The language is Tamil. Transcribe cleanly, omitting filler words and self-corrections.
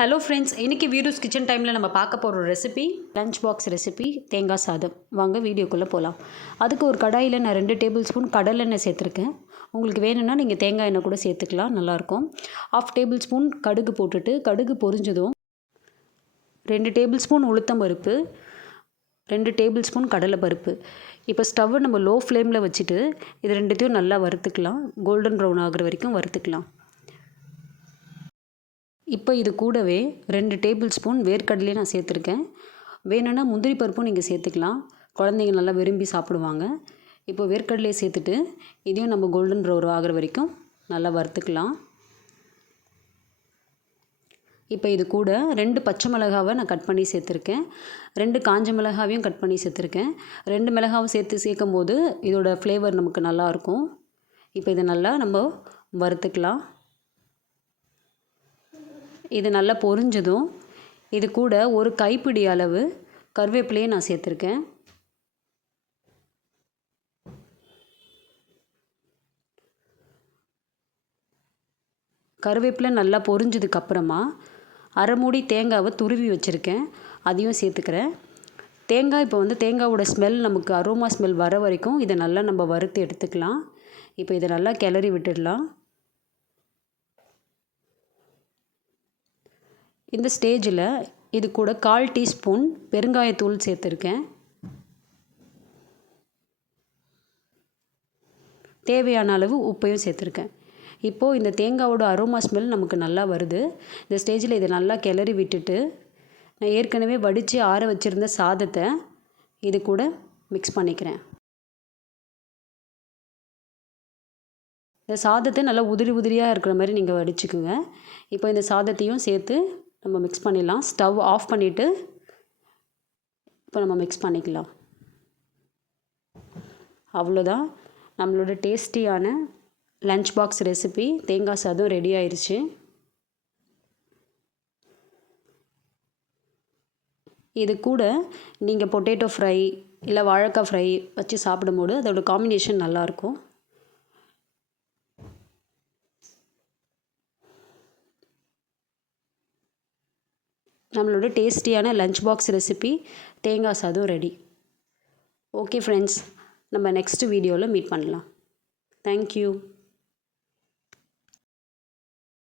ஹலோ ஃப்ரெண்ட்ஸ், இன்றைக்கி வீடியோஸ் கிச்சன் டைமில் நம்ம பார்க்க போகிற ரெசிபி லஞ்ச் பாக்ஸ் ரெசிபி தேங்காய் சாதம். வாங்க வீடியோக்குள்ளே போகலாம். அதுக்கு ஒரு கடாயில் நான் 2 டேபிள் ஸ்பூன் கடலெண்ணெய் சேர்த்துருக்கேன். உங்களுக்கு வேணும்னா நீங்கள் தேங்காய் எண்ணெய் கூட சேர்த்துக்கலாம், நல்லாயிருக்கும். 1/2 டேபிள் ஸ்பூன் கடுகு போட்டுட்டு, கடுகு பொரிஞ்சதும் 2 டேபிள் ஸ்பூன் உளுத்தம் பருப்பு, 2 டேபிள் ஸ்பூன் கடலைப்பருப்பு. இப்போ ஸ்டவ்வை நம்ம லோ ஃப்ளேமில் வச்சுட்டு இது ரெண்டுத்தையும் நல்லா வறுத்துக்கலாம். கோல்டன் ப்ரௌன் ஆகிற வரைக்கும் வறுத்துக்கலாம். இப்போ இது கூடவே 2 டேபிள் ஸ்பூன் வேர்க்கடலையும் நான் சேர்த்துருக்கேன். வேணும்னா முந்திரி பருப்பும் நீங்கள் சேர்த்துக்கலாம், குழந்தைங்க நல்லா விரும்பி சாப்பிடுவாங்க. இப்போ வேர்க்கடலையை சேர்த்துட்டு இதையும் நம்ம கோல்டன் ப்ரௌன் ஆகிற வரைக்கும் நல்லா வறுத்துக்கலாம். இப்போ இது கூட 2 பச்சை மிளகாவை நான் கட் பண்ணி சேர்த்துருக்கேன். 2 காஞ்ச மிளகாவையும் கட் பண்ணி சேர்த்துருக்கேன். 2 மிளகாவும் சேர்க்கும் போது இதோட ஃப்ளேவர் நமக்கு நல்லாயிருக்கும். இப்போ இதை நல்லா நம்ம வறுத்துக்கலாம். இது நல்லா பொரிஞ்சதும் இது கூட ஒரு கைப்பிடி அளவு கருவேப்பிலையை நான் சேர்த்துருக்கேன். கருவேப்பிலை நல்லா பொரிஞ்சதுக்கப்புறமா அரை மூடி தேங்காவை துருவி வச்சுருக்கேன், அதையும் சேர்த்துக்கிறேன். தேங்காய் இப்போ தேங்காவோட ஸ்மெல் நமக்கு அரோமா ஸ்மெல் வர வரைக்கும் இதை நல்லா நம்ம வறுத்து எடுத்துக்கலாம். இப்போ இதை நல்லா கிளறி விட்டுடலாம். இந்த ஸ்டேஜில் இது கூட 1/4 டீஸ்பூன் பெருங்காயத்தூள் சேர்த்துருக்கேன். தேவையான அளவு உப்பையும் சேர்த்துருக்கேன். இப்போது இந்த தேங்காவோட அரோமா ஸ்மெல் நமக்கு நல்லா வருது. இந்த ஸ்டேஜில் இதை நல்லா கிளறி விட்டுட்டு நான் ஏற்கனவே வடித்து ஆற வச்சுருந்த சாதத்தை இது கூட மிக்ஸ் பண்ணிக்கிறேன். இந்த சாதத்தை நல்லா உதிரி உதிரியாக இருக்கிற மாதிரி நீங்கள் வடிச்சுக்குங்க. இப்போ இந்த சாதத்தையும் சேர்த்து நம்ம மிக்ஸ் பண்ணிடலாம். ஸ்டவ் ஆஃப் பண்ணிவிட்டு இப்போ நம்ம மிக்ஸ் பண்ணிக்கலாம். அவ்வளோதான், நம்மளோட டேஸ்டியான லஞ்ச் பாக்ஸ் ரெசிபி தேங்காய் சாதம் ரெடி ஆயிடுச்சு. இது கூட நீங்கள் பொட்டேட்டோ ஃப்ரை இல்லை வாழைக்காய் ஃப்ரை வச்சு சாப்பிடும்போது அதோட காம்பினேஷன் நல்லாயிருக்கும். நம்மளோட டேஸ்டியான லஞ்ச் பாக்ஸ் ரெசிபி தேங்காய் சாதம் ரெடி. ஓகே ஃப்ரெண்ட்ஸ், நம்ம நெக்ஸ்ட் வீடியோவில் மீட் பண்ணலாம். தேங்க்யூ.